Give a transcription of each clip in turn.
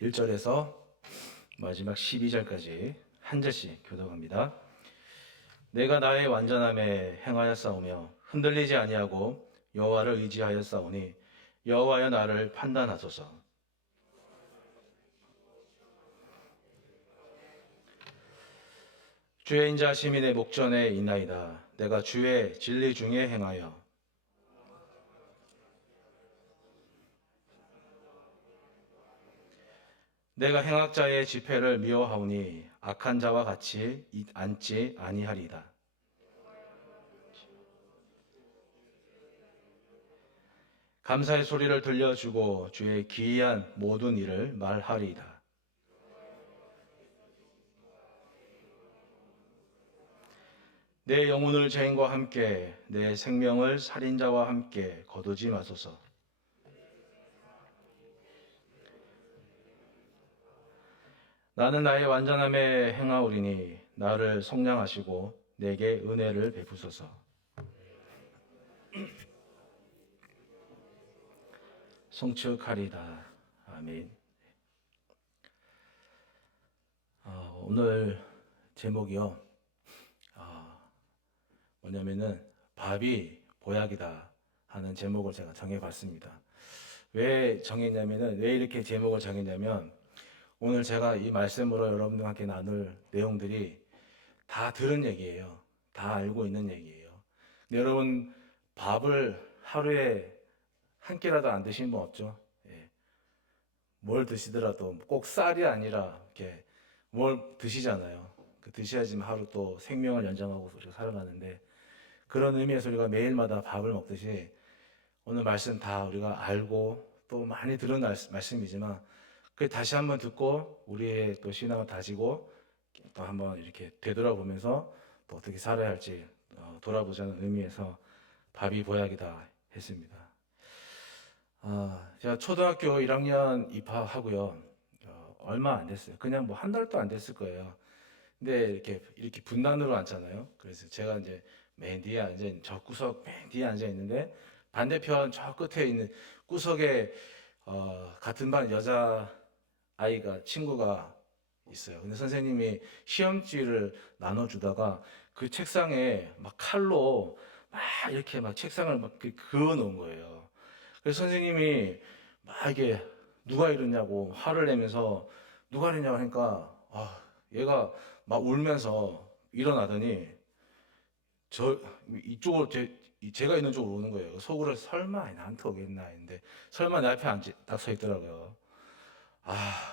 1절에서 마지막 12절까지 한 절씩 교독합니다. 내가 나의 완전함에 행하였사오며 흔들리지 아니하고 여호와를 의지하였사오니 여호와여 나를 판단하소서. 주의 인자하심이 내 목전에 있나이다. 내가 주의 진리 중에 행하여 내가 행악자의 집회를 미워하오니 악한 자와 같이 앉지 아니하리이다. 감사의 소리를 들려주고 주의 기이한 모든 일을 말하리이다. 내 영혼을 죄인과 함께 내 생명을 살인자와 함께 거두지 마소서. 나는 나의 완전함에 행하오리니 나를 속량하시고 내게 은혜를 베푸소서. 송축하리다. 아멘. 오늘 제목이요. 뭐냐면은 밥이 보약이다 하는 제목을 제가 정해봤습니다. 왜 정했냐면은 왜 이렇게 제목을 정했냐면 오늘 제가 이 말씀으로 여러분들과 함께 나눌 내용들이 다 들은 얘기예요. 다 알고 있는 얘기예요. 근데 여러분 밥을 하루에 한 끼라도 안 드시는 분 없죠? 예. 뭘 드시더라도 꼭 쌀이 아니라 이렇게 뭘 드시잖아요. 그 드셔야지만 하루 또 생명을 연장하고 우리가 살아가는데 그런 의미에서 우리가 매일마다 밥을 먹듯이 오늘 말씀 다 우리가 알고 또 많이 들은 말씀이지만 그 다시 한번 듣고 우리의 또 신앙을 다지고 또 한번 이렇게 되돌아보면서 또 어떻게 살아야 할지 돌아보자는 의미에서 밥이 보약이다 했습니다. 제가 초등학교 1학년 입학하고요. 얼마 안 됐어요. 그냥 뭐 한 달도 안 됐을 거예요. 근데 이렇게 분단으로 앉잖아요. 그래서 제가 이제 맨 뒤에 앉아 있는 저 구석 맨 뒤에 앉아 있는데 반대편 저 끝에 있는 구석에 같은 반 여자 아이가 친구가 있어요. 근데 선생님이 시험지를 나눠주다가 그 책상에 막 칼로 막 이렇게 막 책상을 막 그어 놓은 거예요. 그래서 선생님이 막 이게 누가 이러냐고 화를 내면서 누가 이러냐고 하니까 얘가 막 울면서 일어나더니 저 이쪽으로 제가 있는 쪽으로 오는 거예요. 속으로 설마 나한테 오겠나 했는데 설마 내 앞에 딱 서 있더라고요.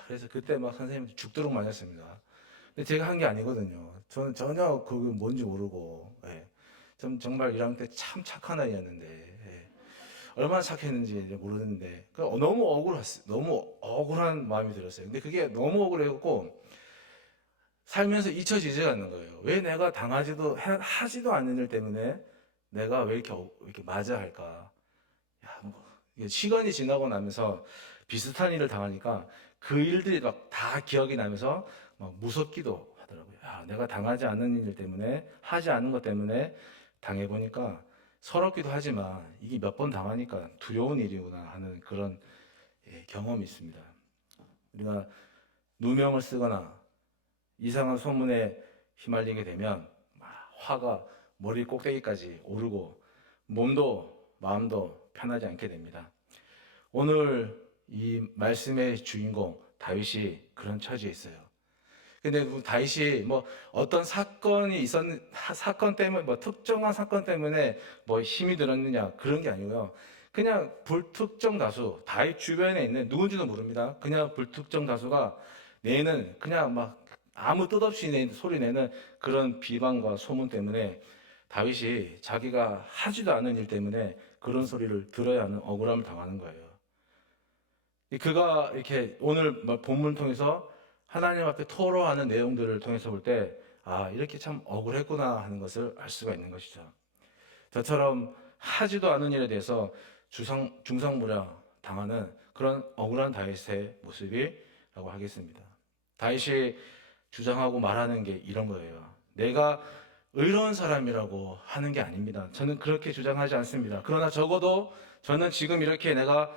그래서 그때 막 선생님 죽도록 맞았습니다. 근데 제가 한 게 아니거든요. 저는 전혀 그게 뭔지 모르고, 예. 전 정말 1학년 때 참 착한 아이였는데, 예. 얼마나 착했는지 모르는데, 너무 억울한 마음이 들었어요. 근데 그게 너무 억울해갖고, 살면서 잊혀지지가 않는 거예요. 왜 내가 하지도 않는 일 때문에 내가 왜 이렇게 맞아 할까? 시간이 지나고 나면서 비슷한 일을 당하니까 그 일들이 막 다 기억이 나면서 막 무섭기도 하더라고요. 내가 당하지 않는 일 때문에 하지 않은 것 때문에 당해보니까 서럽기도 하지만 이게 몇 번 당하니까 두려운 일이구나 하는 그런 경험이 있습니다. 우리가 누명을 쓰거나 이상한 소문에 휘말리게 되면 화가 머리 꼭대기까지 오르고 몸도 마음도 편하지 않게 됩니다. 오늘 이 말씀의 주인공 다윗이 그런 처지에 있어요. 근데 그 다윗이 뭐 어떤 사건 때문에 뭐 특정한 사건 때문에 뭐 힘이 들었느냐 그런 게 아니고요. 그냥 불특정 다수 다윗 주변에 있는 누군지도 모릅니다. 그냥 불특정 다수가 내는 그냥 막 아무 뜻 없이 소리 내는 그런 비방과 소문 때문에 다윗이 자기가 하지도 않은 일 때문에 그런 소리를 들어야 하는 억울함을 당하는 거예요. 그가 이렇게 오늘 본문을 통해서 하나님 앞에 토로하는 내용들을 통해서 볼 때, 이렇게 참 억울했구나 하는 것을 알 수가 있는 것이죠. 저처럼 하지도 않은 일에 대해서 중상모략 당하는 그런 억울한 다윗의 모습이라고 하겠습니다. 다윗이 주장하고 말하는 게 이런 거예요. 내가 의로운 사람이라고 하는 게 아닙니다. 저는 그렇게 주장하지 않습니다. 그러나 적어도 저는 지금 이렇게 내가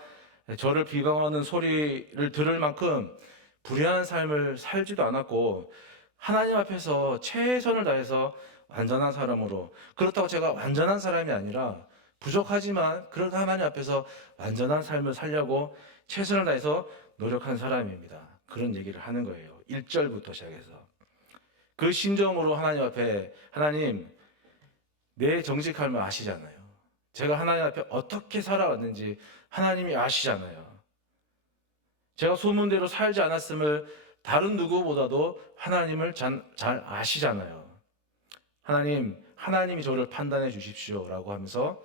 저를 비방하는 소리를 들을 만큼 불의한 삶을 살지도 않았고 하나님 앞에서 최선을 다해서 완전한 사람으로, 그렇다고 제가 완전한 사람이 아니라 부족하지만 그래도 하나님 앞에서 완전한 삶을 살려고 최선을 다해서 노력한 사람입니다. 그런 얘기를 하는 거예요. 1절부터 시작해서. 그 심정으로 하나님 앞에, 하나님 내 정직함을 아시잖아요. 제가 하나님 앞에 어떻게 살아왔는지 하나님이 아시잖아요. 제가 소문대로 살지 않았음을 다른 누구보다도 하나님을 잘 아시잖아요. 하나님이 저를 판단해 주십시오라고 하면서,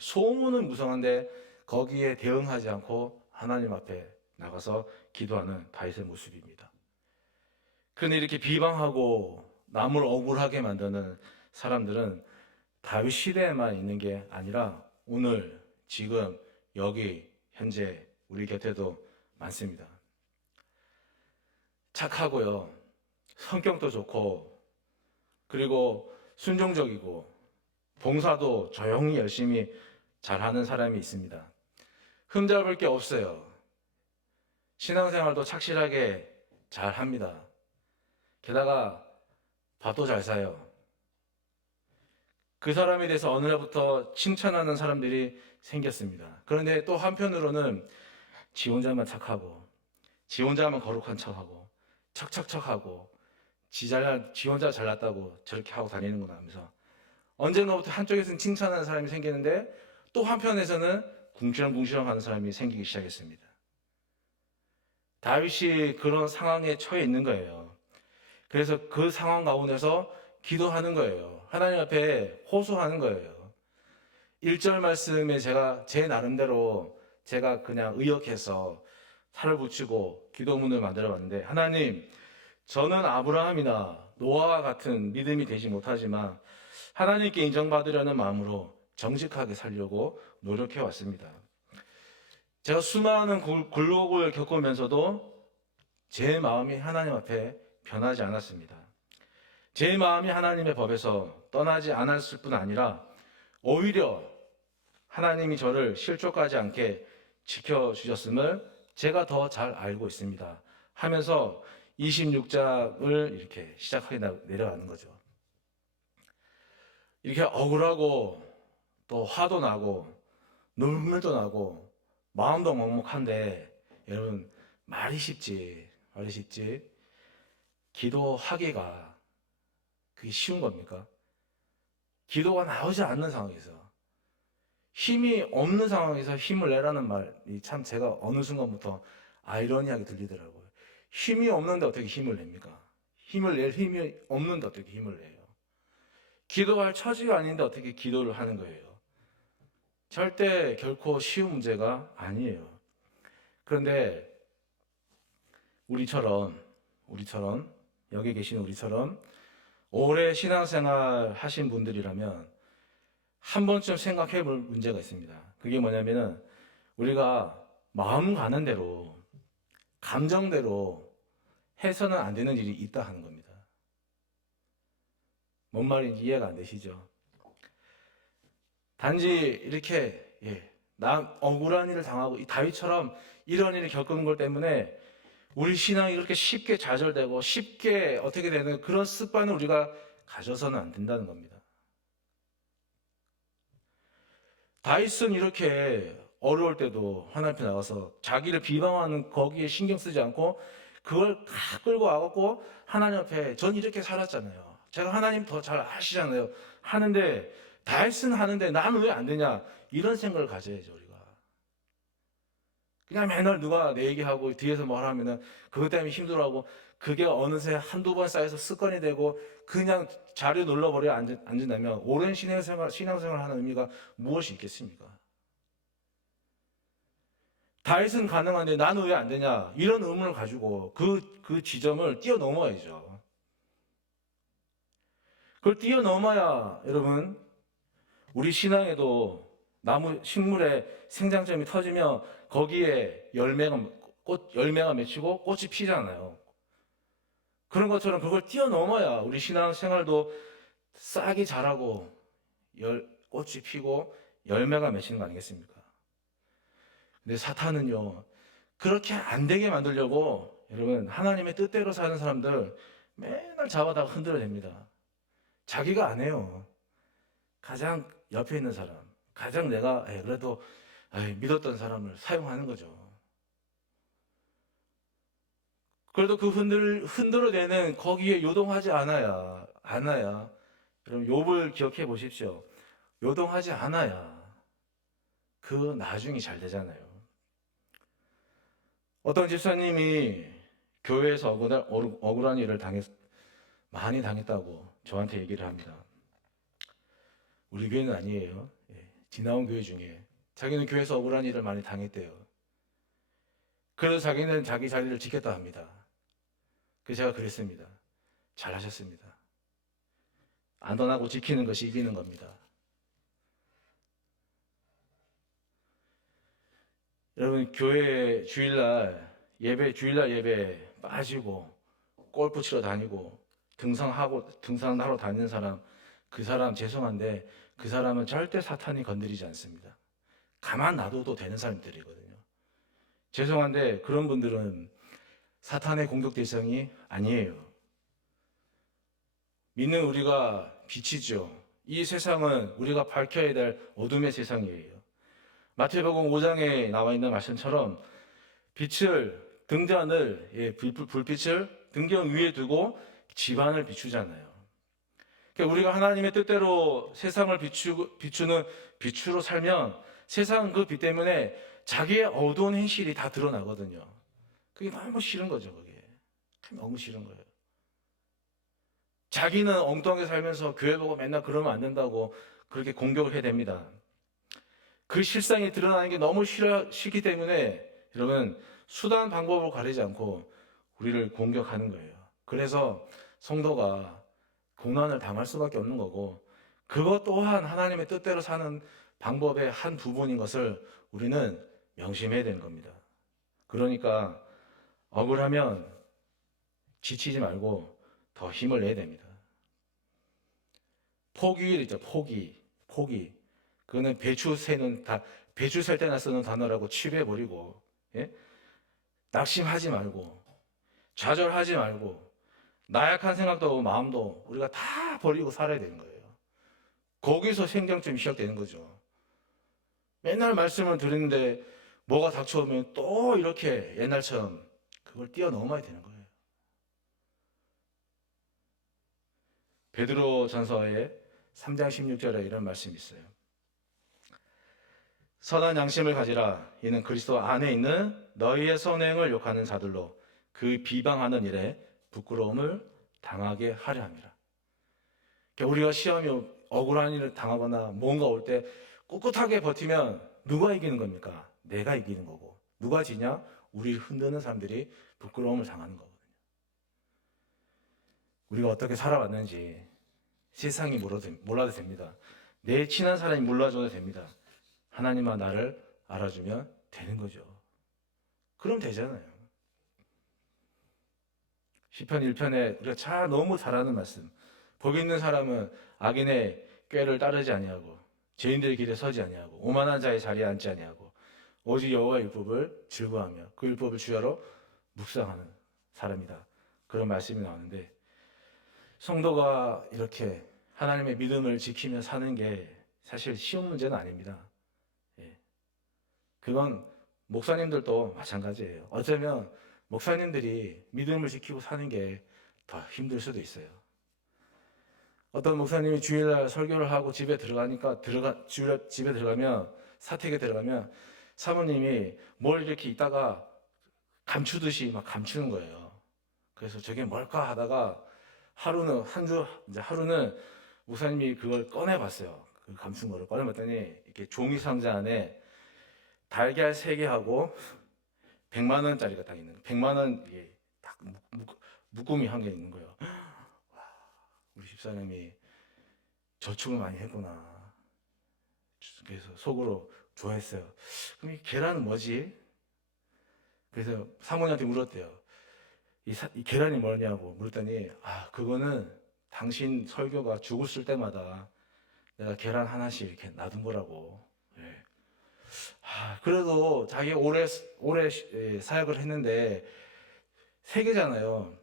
소문은 무성한데 거기에 대응하지 않고 하나님 앞에 나가서 기도하는 다윗의 모습입니다. 그런데 이렇게 비방하고 남을 억울하게 만드는 사람들은 다윗 시대에만 있는 게 아니라 오늘, 지금, 여기, 현재 우리 곁에도 많습니다. 착하고요, 성격도 좋고, 그리고 순종적이고, 봉사도 조용히 열심히 잘하는 사람이 있습니다. 흠잡을 게 없어요. 신앙생활도 착실하게 잘합니다. 게다가 밥도 잘 사요. 그 사람에 대해서 어느 날부터 칭찬하는 사람들이 생겼습니다. 그런데 또 한편으로는 지 혼자만 착하고, 지 혼자만 거룩한 척하고, 척척척하고, 지 혼자 잘났다고 저렇게 하고 다니는구나 하면서 언젠가부터 한쪽에서는 칭찬하는 사람이 생기는데 또 한편에서는 궁시렁궁시렁 하는 사람이 생기기 시작했습니다. 다윗이 그런 상황에 처해 있는 거예요. 그래서 그 상황 가운데서 기도하는 거예요. 하나님 앞에 호소하는 거예요. 1절 말씀에 제가 제 나름대로 제가 그냥 의역해서 살을 붙이고 기도문을 만들어 봤는데, 하나님, 저는 아브라함이나 노아와 같은 믿음이 되지 못하지만 하나님께 인정받으려는 마음으로 정직하게 살려고 노력해 왔습니다. 제가 수많은 굴곡을 겪으면서도 제 마음이 하나님 앞에 변하지 않았습니다. 제 마음이 하나님의 법에서 떠나지 않았을 뿐 아니라 오히려 하나님이 저를 실족하지 않게 지켜주셨음을 제가 더 잘 알고 있습니다 하면서 26장을 이렇게 시작하게 내려가는 거죠. 이렇게 억울하고 또 화도 나고 눈물도 나고 마음도 먹먹한데, 여러분, 말이 쉽지 기도하기가 그게 쉬운 겁니까? 기도가 나오지 않는 상황에서, 힘이 없는 상황에서 힘을 내라는 말이 참 제가 어느 순간부터 아이러니하게 들리더라고요. 힘이 없는데 어떻게 힘을 냅니까? 힘을 낼 힘이 없는데 어떻게 힘을 내요? 기도할 처지가 아닌데 어떻게 기도를 하는 거예요? 절대 결코 쉬운 문제가 아니에요. 그런데 우리처럼 여기 계신 우리처럼 오래 신앙생활 하신 분들이라면 한 번쯤 생각해 볼 문제가 있습니다. 그게 뭐냐면은 우리가 마음 가는 대로, 감정대로 해서는 안 되는 일이 있다 하는 겁니다. 뭔 말인지 이해가 안 되시죠? 단지 이렇게, 난 억울한 일을 당하고 이 다윗처럼 이런 일을 겪은 것 때문에 우리 신앙이 그렇게 쉽게 좌절되고 쉽게 어떻게 되는 그런 습관을 우리가 가져서는 안 된다는 겁니다. 다윗은 이렇게 어려울 때도 하나님 앞에 나가서 자기를 비방하는 거기에 신경 쓰지 않고 그걸 다 끌고 와갖고 하나님 앞에, 전 이렇게 살았잖아요, 제가 하나님 더 잘 아시잖아요 하는데, 다윗은 하는데 나는 왜 안 되냐, 이런 생각을 가져야죠. 우리가 그냥 맨날 누가 내 얘기하고 뒤에서 뭘 하면은 그것 때문에 힘들어하고, 그게 어느새 한두 번 쌓여서 습관이 되고 그냥 자리에 눌러버려 앉는다면 오랜 신앙생활 하는 의미가 무엇이 있겠습니까? 다윗은 가능한데 나는 왜 안 되냐, 이런 의문을 가지고 그 지점을 뛰어넘어야죠. 그걸 뛰어넘어야 여러분, 우리 신앙에도 나무 식물의 생장점이 터지며 거기에 열매가 맺히고 꽃이 피잖아요. 그런 것처럼 그걸 뛰어넘어야 우리 신앙생활도 싹이 자라고 꽃이 피고 열매가 맺히는 거 아니겠습니까? 근데 사탄은요, 그렇게 안 되게 만들려고 여러분, 하나님의 뜻대로 사는 사람들 맨날 잡아다가 흔들어냅니다. 자기가 안 해요. 가장 옆에 있는 사람, 가장 내가 그래도 믿었던 사람을 사용하는 거죠. 그래도 그 흔들어내는 거기에 요동하지 않아야, 여러분, 욥을 기억해 보십시오. 요동하지 않아야 그 나중이 잘 되잖아요. 어떤 집사님이 교회에서 억울한 일을 많이 당했다고 저한테 얘기를 합니다. 우리 교회는 아니에요. 지나온 교회 중에 자기는 교회에서 억울한 일을 많이 당했대요. 그래서 자기는 자기 자리를 지켰다 합니다. 그래서 제가 그랬습니다. 잘하셨습니다. 안전하고 지키는 것이 이기는 겁니다. 여러분, 교회 주일날 예배 빠지고 골프 치러 다니고 등산하러 다니는 사람, 그 사람 죄송한데 그 사람은 절대 사탄이 건드리지 않습니다. 가만 놔둬도 되는 사람들이거든요. 죄송한데 그런 분들은 사탄의 공격 대상이 아니에요. 믿는 우리가 빛이죠. 이 세상은 우리가 밝혀야 될 어둠의 세상이에요. 마태복음 5장에 나와 있는 말씀처럼 불빛을 등경 위에 두고 집안을 비추잖아요. 그러니까 우리가 하나님의 뜻대로 세상을 비추는 빛으로 살면 세상은 그 빛 때문에 자기의 어두운 행실이 다 드러나거든요. 그게 너무 싫은 거죠, 그게. 너무 싫은 거예요. 자기는 엉뚱하게 살면서 교회 보고 맨날 그러면 안 된다고 그렇게 공격을 해야 됩니다. 그 실상이 드러나는 게 너무 싫기 때문에 여러분, 수단 방법을 가리지 않고 우리를 공격하는 거예요. 그래서 성도가 고난을 당할 수밖에 없는 거고, 그것 또한 하나님의 뜻대로 사는 방법의 한 부분인 것을 우리는 명심해야 되는 겁니다. 그러니까 억울하면 지치지 말고 더 힘을 내야 됩니다. 포기율 있죠, 포기. 그거는 배추 셀 때나 쓰는 단어라고 치료해버리고, 낙심하지 말고, 좌절하지 말고, 나약한 생각도 마음도 우리가 다 버리고 살아야 되는 거예요. 거기서 생장점이 시작되는 거죠. 맨날 말씀을 드리는데 뭐가 닥쳐오면 또 이렇게 옛날처럼 그걸 뛰어넘어야 되는 거예요. 베드로 전서의 3장 16절에 이런 말씀이 있어요. 선한 양심을 가지라. 이는 그리스도 안에 있는 너희의 선행을 욕하는 자들로 그 비방하는 일에 부끄러움을 당하게 하려 함이라. 그러니까 우리가 시험이 억울한 일을 당하거나 뭔가 올 때 꿋꿋하게 버티면 누가 이기는 겁니까? 내가 이기는 거고. 누가 지냐? 우리를 흔드는 사람들이 부끄러움을 당하는 거거든요. 우리가 어떻게 살아왔는지 세상이 몰라도 됩니다. 내 친한 사람이 몰라줘도 됩니다. 하나님만 나를 알아주면 되는 거죠. 그럼 되잖아요. 시편 1편에 우리가 너무 잘 아는 말씀. 복 있는 사람은 악인의 꾀를 따르지 아니하고 죄인들의 길에 서지 아니하고 오만한 자의 자리에 앉지 아니하고 오직 여호와의 율법을 즐거워하며 그 율법을 주야로 묵상하는 사람이다. 그런 말씀이 나오는데, 성도가 이렇게 하나님의 믿음을 지키며 사는 게 사실 쉬운 문제는 아닙니다. 그건 목사님들도 마찬가지예요. 어쩌면 목사님들이 믿음을 지키고 사는 게 더 힘들 수도 있어요. 어떤 목사님이 주일날 설교를 하고 집에 들어가면 사택에 들어가면 사모님이 뭘 이렇게 있다가 감추듯이 막 감추는 거예요. 그래서 저게 뭘까 하다가 하루는 목사님이 그걸 꺼내봤어요. 그 감춘 거를 꺼내봤더니 이렇게 종이 상자 안에 달걀 3개 하고 100만 원짜리가 딱 있는 거예요. 100만 원 이게 딱 묶음이 한 개 있는 거예요. 와, 우리 집사람이 저축을 많이 했구나. 그래서 속으로 좋아했어요. 그럼 이 계란은 뭐지? 그래서 사모님한테 물었대요. 이 계란이 뭐냐고 물었더니, 그거는 당신 설교가 죽었을 때마다 내가 계란 하나씩 이렇게 놔둔 거라고. 그래도 자기 오래 사역을 했는데 세 개잖아요.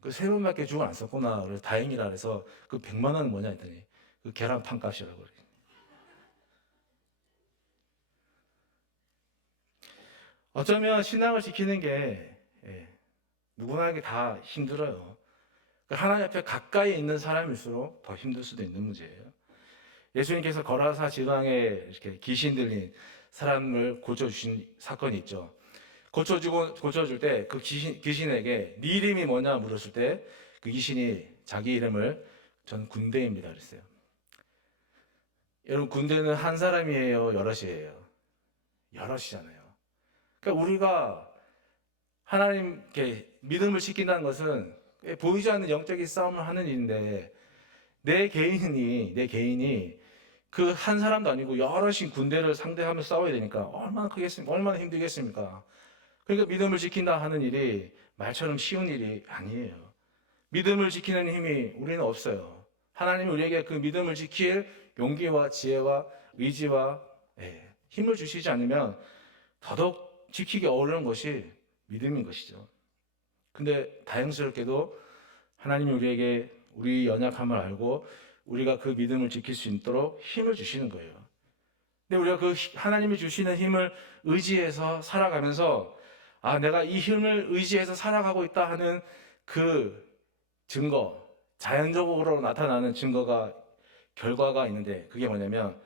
그 세 번밖에 죽을 안 썼구나. 그래서 다행이라 그래서 그 100만 원은 뭐냐 했더니 그 계란판 값이라고 그래. 어쩌면 신앙을 지키는 게 예, 누구나에게 다 힘들어요. 그 하나님 앞에 가까이 있는 사람일수록 더 힘들 수도 있는 문제예요. 예수님께서 거라사 지방에 이렇게 귀신 들린 사람을 고쳐주신 사건이 있죠. 고쳐줄 때 그 귀신에게 네 이름이 뭐냐 물었을 때 그 귀신이 자기 이름을 전 군대입니다 그랬어요. 여러분 군대는 한 사람이에요, 여럿이에요? 여럿이잖아요. 그러니까 우리가 하나님께 믿음을 지킨다는 것은 보이지 않는 영적인 싸움을 하는 일인데 내 개인이 그 한 사람도 아니고 여럿이 군대를 상대하며 싸워야 되니까 얼마나 크겠습니까? 얼마나 힘들겠습니까? 그러니까 믿음을 지킨다 하는 일이 말처럼 쉬운 일이 아니에요. 믿음을 지키는 힘이 우리는 없어요. 하나님이 우리에게 그 믿음을 지킬 용기와 지혜와 의지와 힘을 주시지 않으면 더더욱 지키기 어려운 것이 믿음인 것이죠. 근데 다행스럽게도 하나님이 우리에게 우리 연약함을 알고 우리가 그 믿음을 지킬 수 있도록 힘을 주시는 거예요. 근데 우리가 그 하나님이 주시는 힘을 의지해서 살아가면서 내가 이 힘을 의지해서 살아가고 있다 하는 그 증거, 자연적으로 나타나는 결과가 있는데 그게 뭐냐면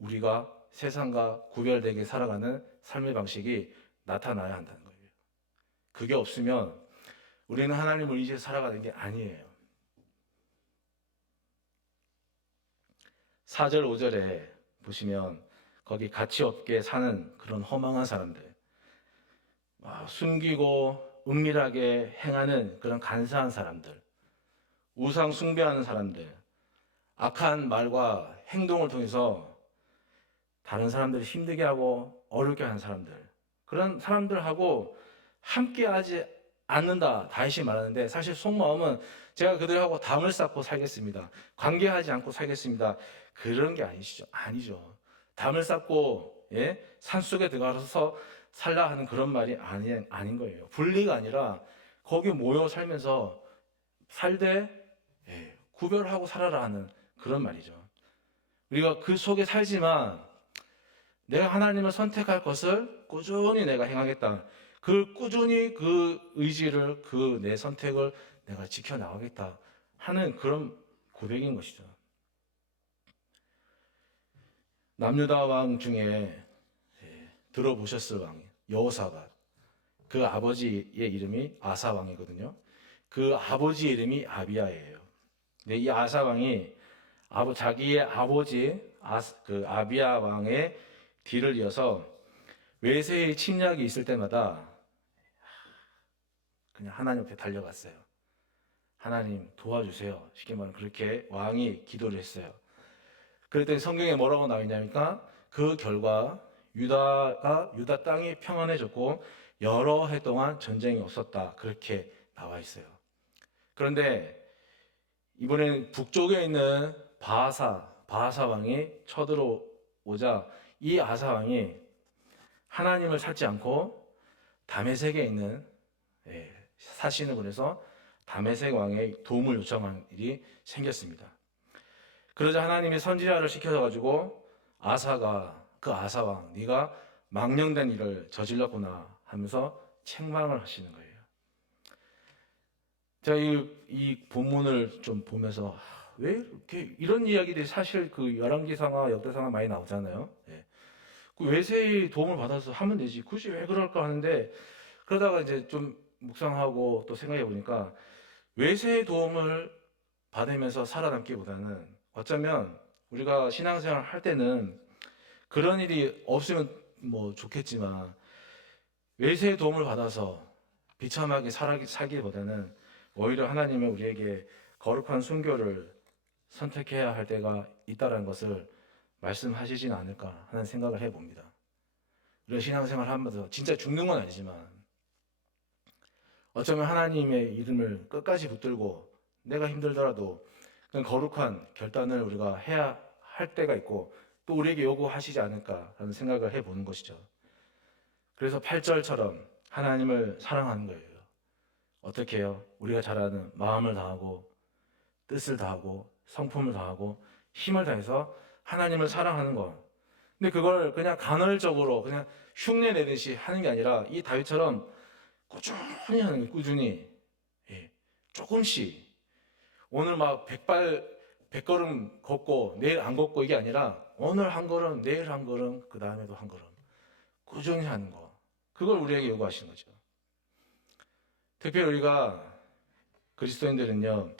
우리가 세상과 구별되게 살아가는 삶의 방식이 나타나야 한다는 거예요. 그게 없으면 우리는 하나님을 의지해서 살아가는 게 아니에요. 4절, 5절에 보시면 거기 가치 없게 사는 그런 허망한 사람들, 숨기고 은밀하게 행하는 그런 간사한 사람들, 우상 숭배하는 사람들, 악한 말과 행동을 통해서 다른 사람들을 힘들게 하고 어렵게 하는 사람들, 그런 사람들하고 함께하지 않는다 다시 말하는데 사실 속마음은 제가 그들하고 담을 쌓고 살겠습니다. 관계하지 않고 살겠습니다. 그런 게 아니죠. 담을 쌓고 산속에 들어가서 살라 하는 그런 말이 아닌 거예요. 분리가 아니라 거기 모여 살면서 살되 구별하고 살아라 하는 그런 말이죠. 우리가 그 속에 살지만 내가 하나님을 선택할 것을 꾸준히 내가 행하겠다. 꾸준히 그 의지를, 내 선택을 내가 지켜나가겠다 하는 그런 고백인 것이죠. 남유다 왕 중에 들어보셨을 왕, 여호사밧. 그 아버지의 이름이 아사 왕이거든요. 그 아버지 이름이 아비야예요. 근데 이 아사 왕이 자기의 아버지 아비야 왕의 뒤를 이어서 외세의 침략이 있을 때마다 그냥 하나님 앞에 달려갔어요. 하나님 도와주세요. 쉽게 말하면 그렇게 왕이 기도를 했어요. 그랬더니 성경에 뭐라고 나와 있냐니까 그 결과 유다 땅이 평안해졌고 여러 해 동안 전쟁이 없었다. 그렇게 나와 있어요. 그런데 이번에는 북쪽에 있는 바하사 왕이 쳐들어오자 이 아사 왕이 하나님을 찾지 않고 다메섹에 있는 사신을 보내서 다메섹 왕의 도움을 요청한 일이 생겼습니다. 그러자 하나님이 선지자를 시켜가지고 그 아사 왕, 네가 망령된 일을 저질렀구나 하면서 책망을 하시는 거예요. 제가 이 본문을 좀 보면서 왜 이렇게 이런 이야기들이 사실 그 열왕기상하 역대상하 많이 나오잖아요. 그 외세의 도움을 받아서 하면 되지. 굳이 왜 그럴까 하는데 그러다가 이제 좀 묵상하고 또 생각해 보니까 외세의 도움을 받으면서 살아남기보다는 어쩌면 우리가 신앙생활 할 때는 그런 일이 없으면 뭐 좋겠지만 외세의 도움을 받아서 비참하게 살기보다는 오히려 하나님은 우리에게 거룩한 순교를 선택해야 할 때가 있다는 것을 말씀하시진 않을까 하는 생각을 해봅니다. 우리가 신앙생활 하면서 진짜 죽는 건 아니지만 어쩌면 하나님의 이름을 끝까지 붙들고 내가 힘들더라도 그런 거룩한 결단을 우리가 해야 할 때가 있고 또 우리에게 요구하시지 않을까 하는 생각을 해보는 것이죠. 그래서 8절처럼 하나님을 사랑하는 거예요. 어떻게 해요? 우리가 잘 아는 마음을 다하고 뜻을 다하고 성품을 다하고 힘을 다해서 하나님을 사랑하는 거. 근데 그걸 그냥 간헐적으로 그냥 흉내 내듯이 하는 게 아니라 이 다윗처럼 꾸준히 하는 거예요. 꾸준히. 예. 조금씩. 오늘 막 100걸음 걷고 내일 안 걷고 이게 아니라 오늘 한 걸음, 내일 한 걸음, 그 다음에도 한 걸음. 꾸준히 하는 거. 그걸 우리에게 요구하시는 거죠. 특별히 우리가 그리스도인들은요,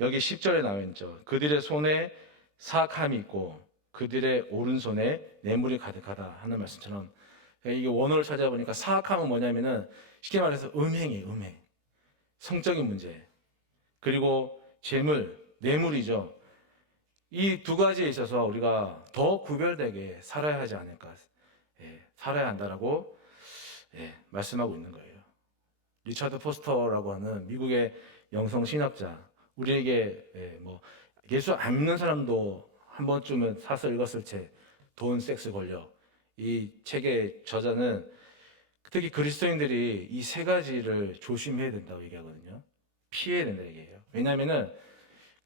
여기 10절에 나와 있죠. 그들의 손에 사악함이 있고 그들의 오른손에 뇌물이 가득하다 하는 말씀처럼 이게 원어를 찾아보니까 사악함은 뭐냐면은 쉽게 말해서 음행이에요. 음행. 성적인 문제. 그리고 재물, 뇌물이죠. 이 두 가지에 있어서 우리가 더 구별되게 살아야 하지 않을까. 살아야 한다라고 말씀하고 있는 거예요. 리처드 포스터라고 하는 미국의 영성 신학자, 우리에게 뭐 예수 안 믿는 사람도 한 번쯤은 사서 읽었을 책, 돈, 섹스, 권력. 이 책의 저자는 특히 그리스도인들이 이 세 가지를 조심해야 된다고 얘기하거든요. 피해야 된다 얘기해요. 왜냐하면은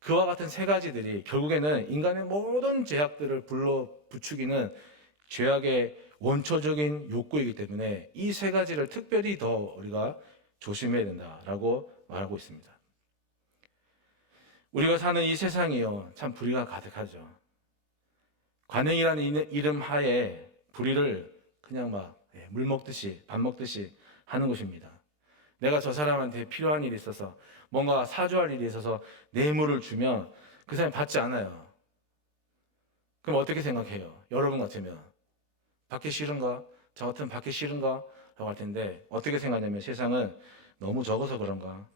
그와 같은 세 가지들이 결국에는 인간의 모든 죄악들을 불러 부추기는 죄악의 원초적인 욕구이기 때문에 이 세 가지를 특별히 더 우리가 조심해야 된다라고 말하고 있습니다. 우리가 사는 이 세상이요, 참 불의가 가득하죠. 관행이라는 이름 하에 불의를 그냥 막 물 먹듯이 밥 먹듯이 하는 것입니다. 내가 저 사람한테 필요한 일이 있어서 뭔가 사주할 일이 있어서 뇌물을 주면 그 사람이 받지 않아요. 그럼 어떻게 생각해요? 여러분 같으면 받기 싫은가? 저 같으면 받기 싫은가? 라고 할 텐데 어떻게 생각하냐면 세상은 너무 적어서 그런가?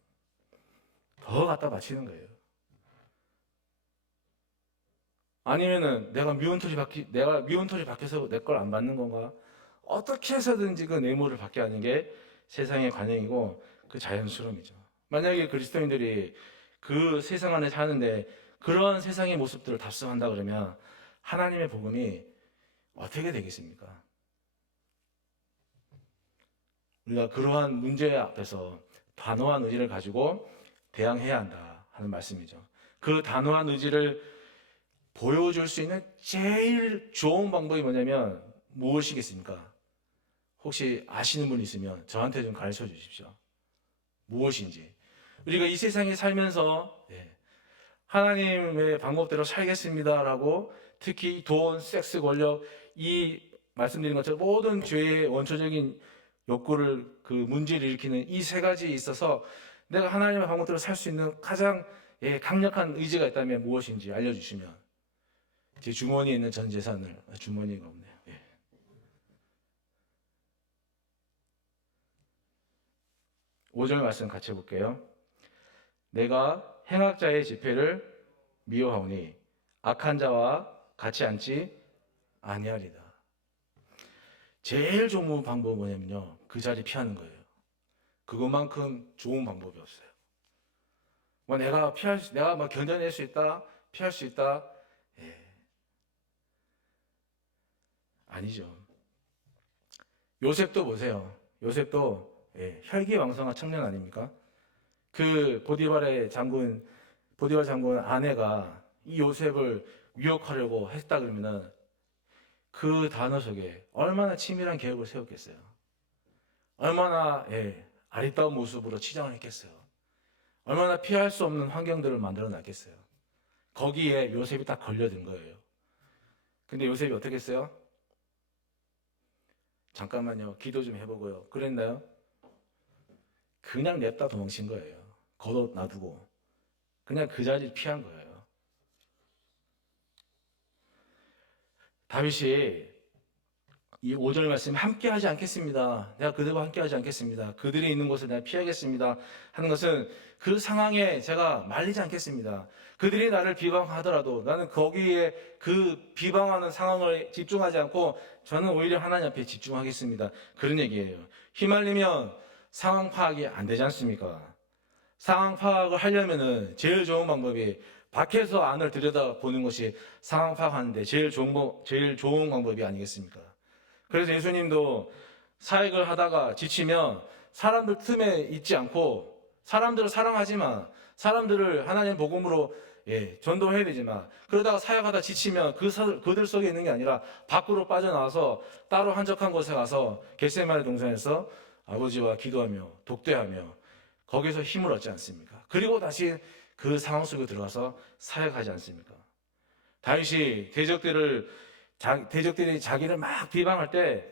더 갖다 바치는 거예요. 아니면은 내가 미운털이 박혀서 내 걸 안 받는 건가? 어떻게 해서든지 그 뇌물을 받게 하는 게 세상의 관행이고 그 자연스러움이죠. 만약에 그리스도인들이 그 세상 안에 사는데 그런 세상의 모습들을 답습한다 그러면 하나님의 복음이 어떻게 되겠습니까? 우리가 그러한 문제 앞에서 단호한 의지를 가지고 대항해야 한다 하는 말씀이죠. 그 단호한 의지를 보여줄 수 있는 제일 좋은 방법이 뭐냐면 무엇이겠습니까? 혹시 아시는 분 있으면 저한테 좀 가르쳐 주십시오. 무엇인지. 우리가 이 세상에 살면서 하나님의 방법대로 살겠습니다라고 특히 돈, 섹스, 권력 이 말씀드린 것처럼 모든 죄의 원초적인 욕구를 그 문제를 일으키는 이 세 가지에 있어서 내가 하나님의 방법대로 살 수 있는 가장 강력한 의지가 있다면 무엇인지 알려주시면 제 주머니에 있는 전 재산을 주머니가 없네요. 5절 말씀 같이 해볼게요. 내가 행악자의 집회를 미워하오니 악한 자와 같이 앉지 아니하리다. 제일 좋은 방법은 뭐냐면요, 그 자리 피하는 거예요. 그것만큼 좋은 방법이 없어요. 뭐 내가 막 견뎌낼 수 있다, 피할 수 있다, 아니죠. 요셉도 보세요. 요셉도 혈기왕성한 청년 아닙니까? 그 보디발 장군 아내가 이 요셉을 유혹하려고 했다 그러면은 그 단어 속에 얼마나 치밀한 계획을 세웠겠어요. 얼마나 아리따운 모습으로 치장을 했겠어요. 얼마나 피할 수 없는 환경들을 만들어 놨겠어요. 거기에 요셉이 딱 걸려든 거예요. 근데 요셉이 어떻게 했어요? 잠깐만요, 기도 좀 해보고요. 그랬나요? 그냥 냅다 도망친 거예요. 겉옷 놔두고 그냥 그 자리를 피한 거예요. 다윗이 이 5절 말씀 함께 하지 않겠습니다. 내가 그들과 함께 하지 않겠습니다. 그들이 있는 곳을 내가 피하겠습니다. 하는 것은 그 상황에 제가 말리지 않겠습니다. 그들이 나를 비방하더라도 나는 거기에 그 비방하는 상황을 집중하지 않고 저는 오히려 하나님 앞에 집중하겠습니다. 그런 얘기예요. 휘말리면 상황 파악이 안 되지 않습니까? 상황 파악을 하려면은 제일 좋은 방법이 밖에서 안을 들여다보는 것이 상황 파악하는데 제일 좋은 방법이 아니겠습니까? 그래서 예수님도 사역을 하다가 지치면 사람들 틈에 있지 않고 사람들을 사랑하지만, 사람들을 하나님 복음으로 전도해야 되지만, 그러다가 사역하다 지치면 그들 속에 있는 게 아니라 밖으로 빠져나와서 따로 한적한 곳에 가서 겟세마네 동산에서 아버지와 기도하며 독대하며 거기서 힘을 얻지 않습니까? 그리고 다시 그 상황 속에 들어가서 사역하지 않습니까? 다윗이 대적들이 자기를 막 비방할 때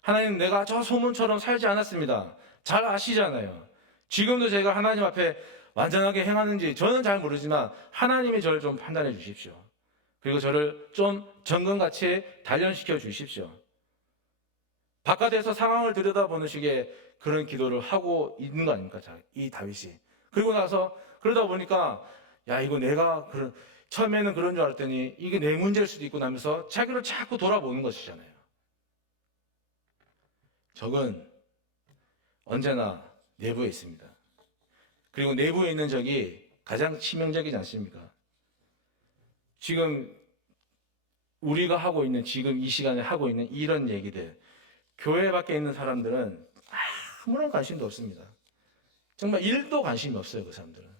하나님, 내가 저 소문처럼 살지 않았습니다. 잘 아시잖아요. 지금도 제가 하나님 앞에 완전하게 행하는지 저는 잘 모르지만 하나님이 저를 좀 판단해 주십시오. 그리고 저를 좀 정금같이 단련시켜 주십시오. 바깥에서 상황을 들여다보는 식의 그런 기도를 하고 있는 거 아닙니까? 이 다윗이. 그리고 나서 그러다 보니까 야, 이거 내가 처음에는 그런 줄 알았더니 이게 내 문제일 수도 있고 나면서 자기를 자꾸 돌아보는 것이잖아요. 적은 언제나 내부에 있습니다. 그리고 내부에 있는 적이 가장 치명적이지 않습니까? 지금 우리가 하고 있는, 지금 이 시간에 하고 있는 이런 얘기들, 교회 밖에 있는 사람들은 아무런 관심도 없습니다. 정말 1도 관심이 없어요, 그 사람들은.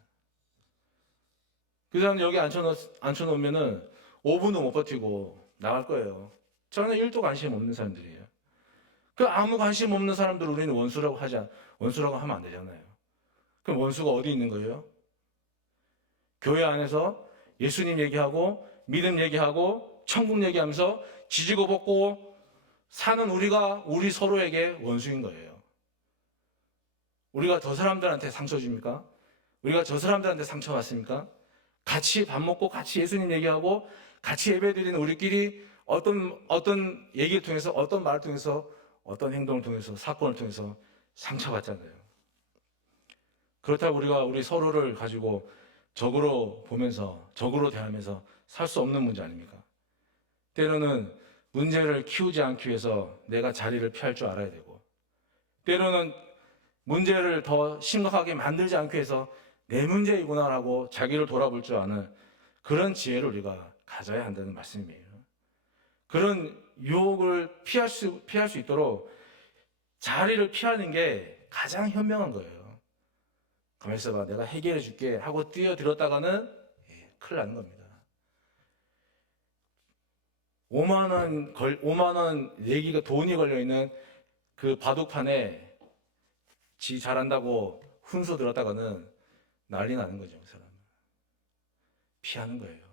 그 사람 여기 앉혀놓으면은 5분도 못 버티고 나갈 거예요. 저는 1도 관심 없는 사람들이에요. 그 아무 관심 없는 사람들 우리는 원수라고 하면 안 되잖아요. 그럼 원수가 어디 있는 거예요? 교회 안에서 예수님 얘기하고 믿음 얘기하고 천국 얘기하면서 지지고 볶고 사는 우리 서로에게 원수인 거예요. 우리가 저 사람들한테 상처 줍니까? 우리가 저 사람들한테 상처 받습니까? 같이 밥 먹고 같이 예수님 얘기하고 같이 예배드리는 우리끼리 어떤 얘기를 통해서, 어떤 말을 통해서, 어떤 행동을 통해서, 사건을 통해서 상처받잖아요. 그렇다고 우리 서로를 가지고 적으로 보면서, 적으로 대하면서 살 수 없는 문제 아닙니까? 때로는 문제를 키우지 않기 위해서 내가 자리를 피할 줄 알아야 되고, 때로는 문제를 더 심각하게 만들지 않기 위해서 내 문제이구나라고 자기를 돌아볼 줄 아는 그런 지혜를 우리가 가져야 한다는 말씀이에요. 그런 유혹을 피할 수 있도록 자리를 피하는 게 가장 현명한 거예요. 가만히 있어봐, 내가 해결해 줄게 하고 뛰어들었다가는 큰일 나는 겁니다. 5만 원 내기가 돈이 걸려있는 그 바둑판에 지 잘한다고 훈수 들었다가는 난리 나는 거죠. 그 사람은 피하는 거예요.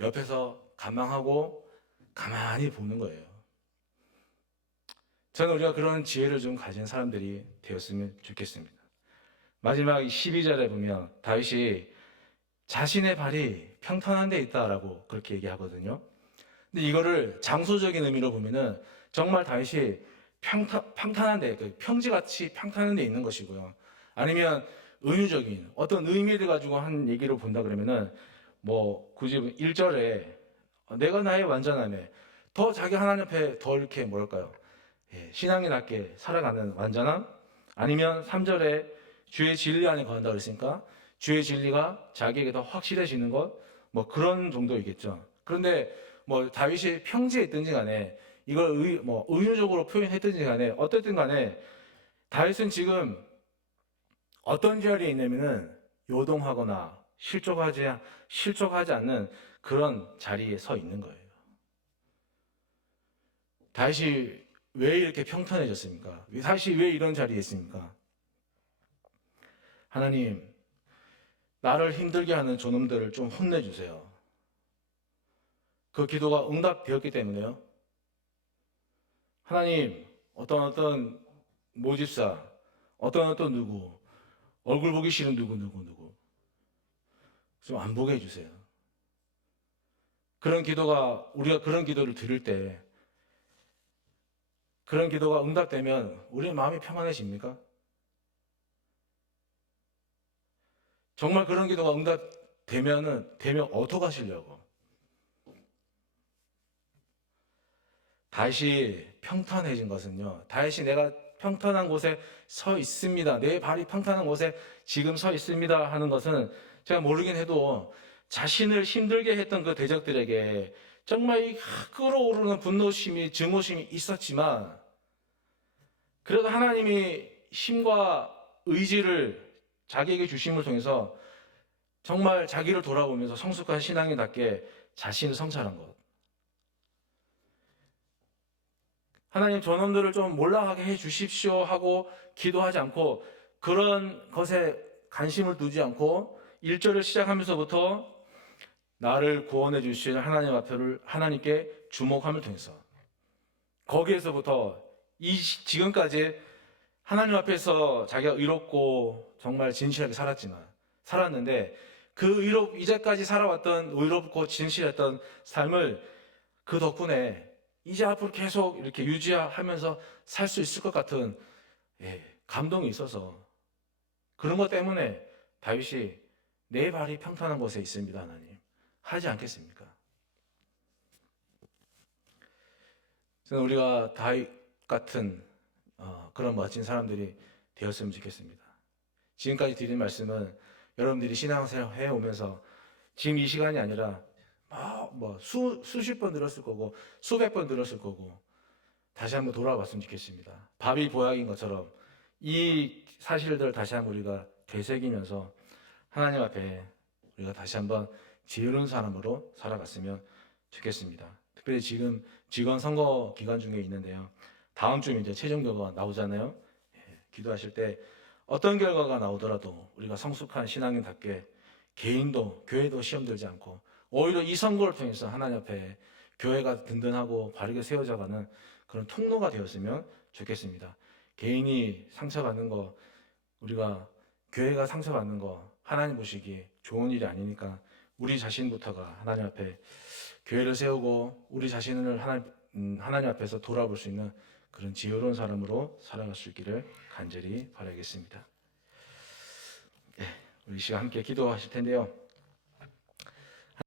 옆에서 감망하고 가만히 보는 거예요. 저는 우리가 그런 지혜를 좀 가진 사람들이 되었으면 좋겠습니다. 마지막 12절에 보면 다윗이 자신의 발이 평탄한 데 있다라고 그렇게 얘기하거든요. 근데 이거를 장소적인 의미로 보면은 정말 다윗이 평탄한 데, 평지같이 평탄한 데 있는 것이고요. 아니면 은유적인 어떤 의미를 가지고 한 얘기로 본다 그러면은 뭐 굳이 1절에 내가 나의 완전함에 더 자기 하나님 앞에 더 이렇게 뭐랄까요? 신앙이 낮게 살아가는 완전함, 아니면 3절에 주의 진리 안에 거한다 그랬으니까 주의 진리가 자기에게 더 확실해지는 것, 뭐 그런 정도이겠죠. 그런데 뭐 다윗이 평지에 있든지 간에 이걸 의유적으로 표현했든지 간에 어쨌든 간에 다윗은 지금 어떤 자리에 있냐면은 요동하거나 실족하지 않는 그런 자리에 서 있는 거예요. 다윗이 왜 이렇게 평탄해졌습니까? 다윗이 왜 이런 자리에 있습니까? 하나님, 나를 힘들게 하는 저놈들을 좀 혼내주세요. 그 기도가 응답되었기 때문에요. 하나님, 어떤 모집사, 어떤 누구, 얼굴 보기 싫은 누구 좀 안 보게 해주세요. 우리가 그런 기도를 드릴 때, 그런 기도가 응답되면 우리의 마음이 평안해집니까? 정말 그런 기도가 되면 어떡 하시려고? 다윗이 평탄해진 것은요, 다윗이 내가 평탄한 곳에 서 있습니다, 내 발이 평탄한 곳에 지금 서 있습니다 하는 것은 제가 모르긴 해도 자신을 힘들게 했던 그 대적들에게 정말 이 끓어오르는 분노심이, 증오심이 있었지만 그래도 하나님이 힘과 의지를 자기에게 주심을 통해서 정말 자기를 돌아보면서 성숙한 신앙인답게 자신을 성찰한 것. 하나님 저놈들을 좀 몰락하게 해 주십시오 하고 기도하지 않고 그런 것에 관심을 두지 않고 1절을 시작하면서부터 나를 구원해 주실 하나님 앞에를 하나님께 주목함을 통해서 거기에서부터 지금까지 하나님 앞에서 자기가 의롭고 정말 진실하게 살았는데 그 이제까지 살아왔던 의롭고 진실했던 삶을 그 덕분에 이제 앞으로 계속 이렇게 유지하면서 살 수 있을 것 같은 감동이 있어서 그런 것 때문에 다윗이 내 발이 평탄한 곳에 있습니다, 하나님. 하지 않겠습니까? 저는 우리가 다윗 같은 그런 멋진 사람들이 되었으면 좋겠습니다. 지금까지 드린 말씀은 여러분들이 신앙생활 해오면서 지금 이 시간이 아니라 수십 번 들었을 거고 수백 번 들었을 거고 다시 한번 돌아봤으면 좋겠습니다. 밥이 보약인 것처럼 이 사실들을 다시 한번 우리가 되새기면서 하나님 앞에 우리가 다시 한번 지혜로운 사람으로 살아갔으면 좋겠습니다. 특별히 지금 지건 선거 기간 중에 있는데요. 다음 주에 이제 최종 결과가 나오잖아요. 기도하실 때 어떤 결과가 나오더라도 우리가 성숙한 신앙인답게 개인도 교회도 시험 들지 않고 오히려 이 선거를 통해서 하나님 앞에 교회가 든든하고 바르게 세워져가는 그런 통로가 되었으면 좋겠습니다. 개인이 상처받는 거 우리가 교회가 상처받는 거 하나님 보시기에 좋은 일이 아니니까 우리 자신부터가 하나님 앞에 교회를 세우고 우리 자신을 하나님 앞에서 돌아볼 수 있는 그런 지혜로운 사람으로 살아갈 수 있기를 간절히 바라겠습니다. 우리 시간 함께 기도하실 텐데요.